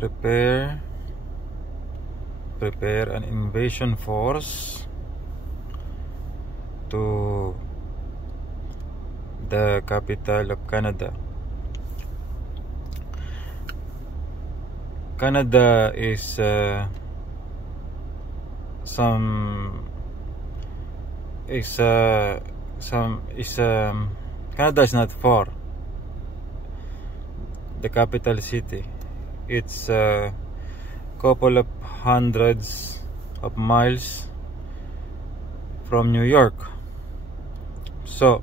prepare an invasion force to the capital of Canada. Canada is Canada is not far. The capital city, it's a couple of hundreds of miles from New York. So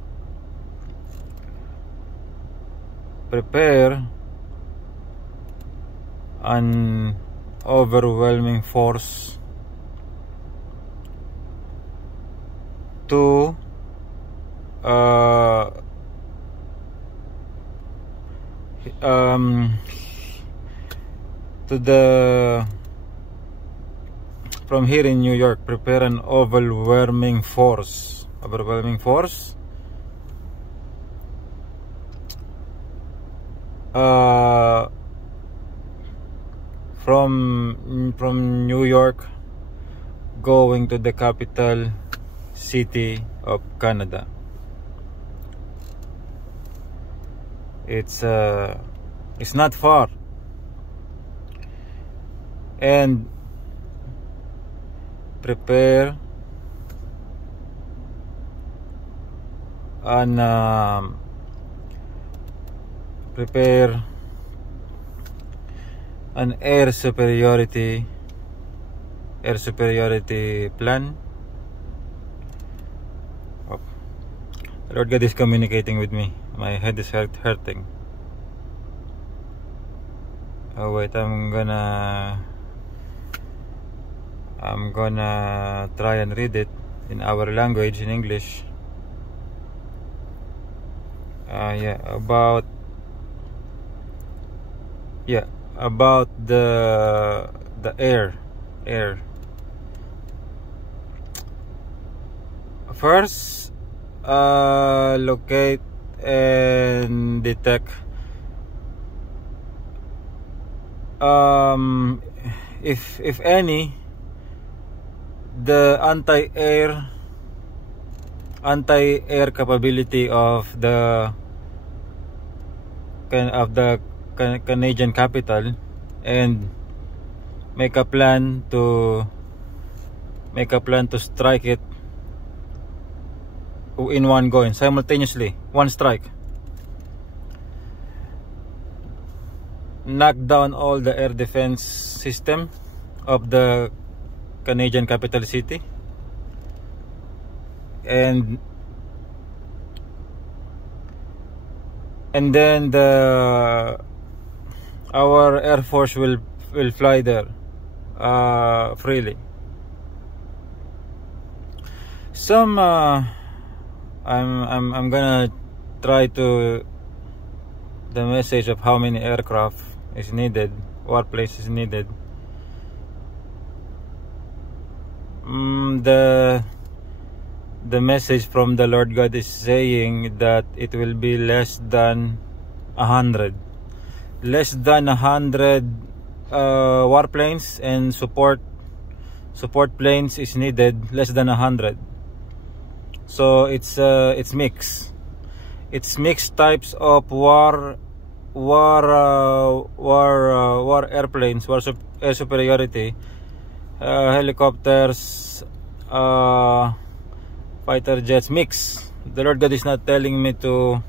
prepare an overwhelming force to from here in New York. Prepare an overwhelming force from New York going to the capital city of Canada. It's not far, and prepare an air superiority plan. Oh, Lord God is communicating with me. My head is hurting. Oh wait, I'm gonna try and read it in our language, in English. About the air. First, locate and detect if any, the anti-air capability of the Canadian capital, and make a plan to strike it in one go, simultaneously, one strike. Knock down all the air defense system of the Canadian capital city, and then our Air Force will fly there freely. I'm gonna try to the message of how many aircraft is needed, warplanes is needed. The message from the Lord God is saying that it will be less than 100 warplanes, and support planes is needed less than 100. So it's mixed types of war airplanes, air superiority, helicopters, fighter jets, mix. The Lord God is not telling me to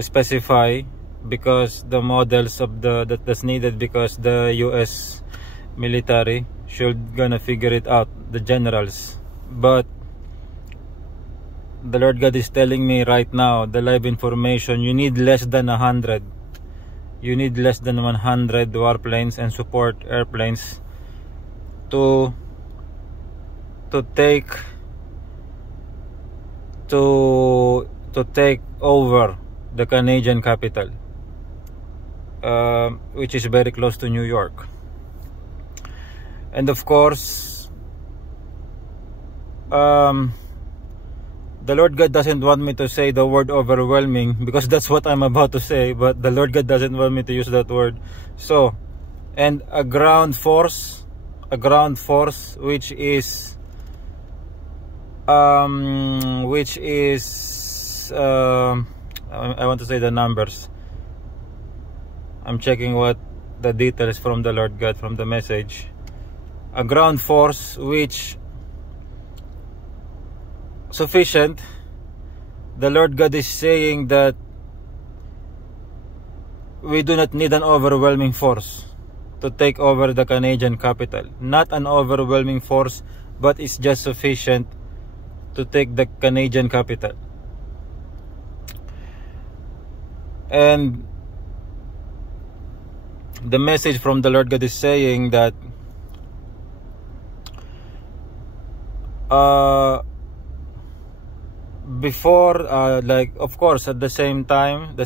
specify, because the models of that's needed, because the US military should gonna figure it out, the generals. But the Lord God is telling me right now, the live information, you need less than 100. You need less than 100 warplanes and support airplanes to take over the Canadian capital, which is very close to New York. And of course, the Lord God doesn't want me to say the word overwhelming, because that's what I'm about to say, but the Lord God doesn't want me to use that word. So, and a ground force which is I want to say the numbers. I'm checking what the details from the Lord God, from the message. A ground force which sufficient. The Lord God is saying that we do not need an overwhelming force to take over the Canadian capital. Not an overwhelming force, but it's just sufficient to take the Canadian capital. And the message from the Lord God is saying that before, like, of course, at the same time,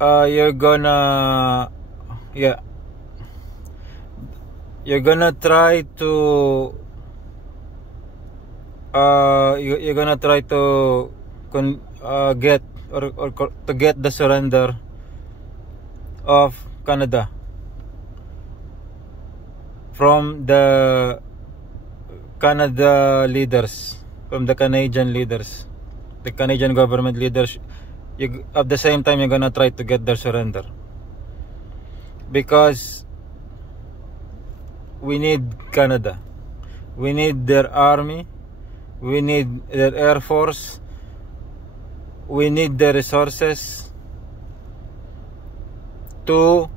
you're gonna try to get to get the surrender of Canada from the leaders, from the Canadian leaders, the Canadian government leaders. At the same time, you're gonna try to get their surrender, because we need Canada, we need their army, we need their air force, we need the resources to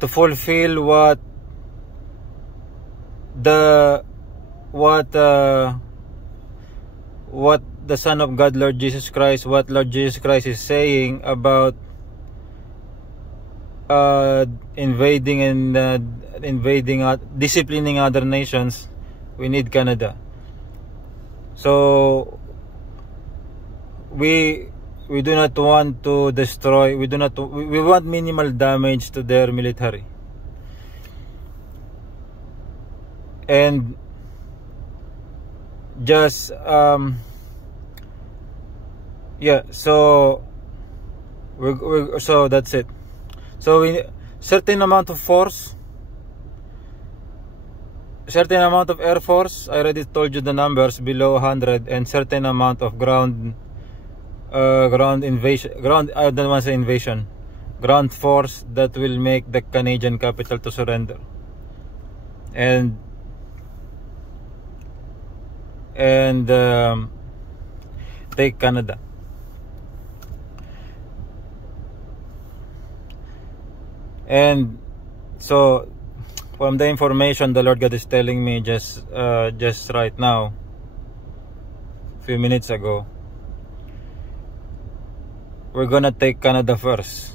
fulfill what the Son of God, Lord Jesus Christ, what Lord Jesus Christ is saying about disciplining other nations. We need Canada. So we do not want to destroy, we want minimal damage to their military. And just so so that's it. So we certain amount of force, certain amount of air force, I already told you the numbers, below 100, and certain amount of ground invasion, I don't want to say invasion, ground force that will make the Canadian capital to surrender and take Canada. And so, from the information the Lord God is telling me just right now, a few minutes ago, we're gonna take Canada first,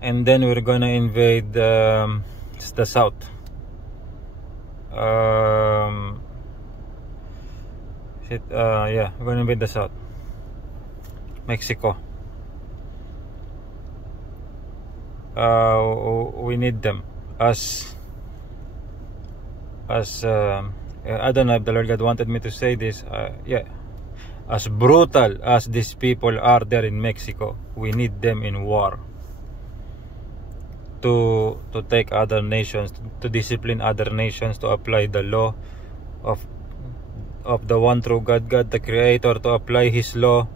and then we're gonna invade the south. We're gonna invade the south, Mexico. We need them as I don't know if the Lord God wanted me to say this. As brutal as these people are there in Mexico, we need them in war to take other nations, to discipline other nations, to apply the law of the one true God, the Creator, to apply His law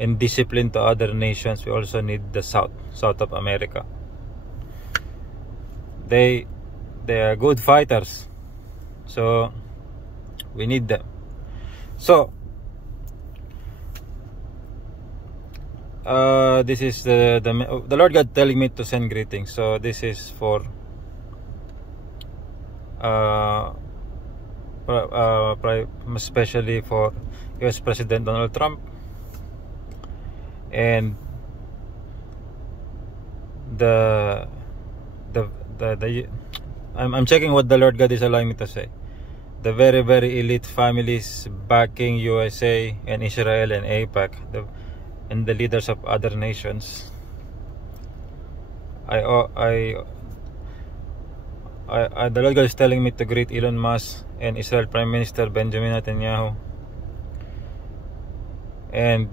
and discipline to other nations. We also need the South of America. They are good fighters, so we need them. So this is the Lord God telling me to send greetings. So this is for especially for US President Donald Trump, and I'm checking what the Lord God is allowing me to say. The very, very elite families backing USA and Israel and AIPAC, and the leaders of other nations. The Lord God is telling me to greet Elon Musk and Israel Prime Minister Benjamin Netanyahu and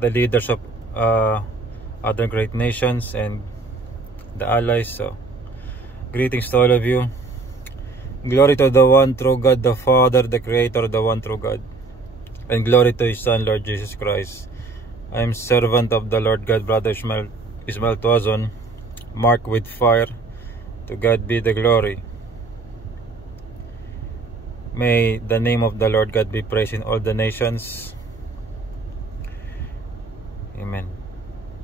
the leaders of other great nations and the allies. So greetings to all of you. Glory to the one true God, the Father, the Creator, the one true God, and glory to His Son, Lord Jesus Christ. I am servant of the Lord God, Brother Ismael Tuazon, marked with fire. To God be the glory. May the name of the Lord God be praised in all the nations.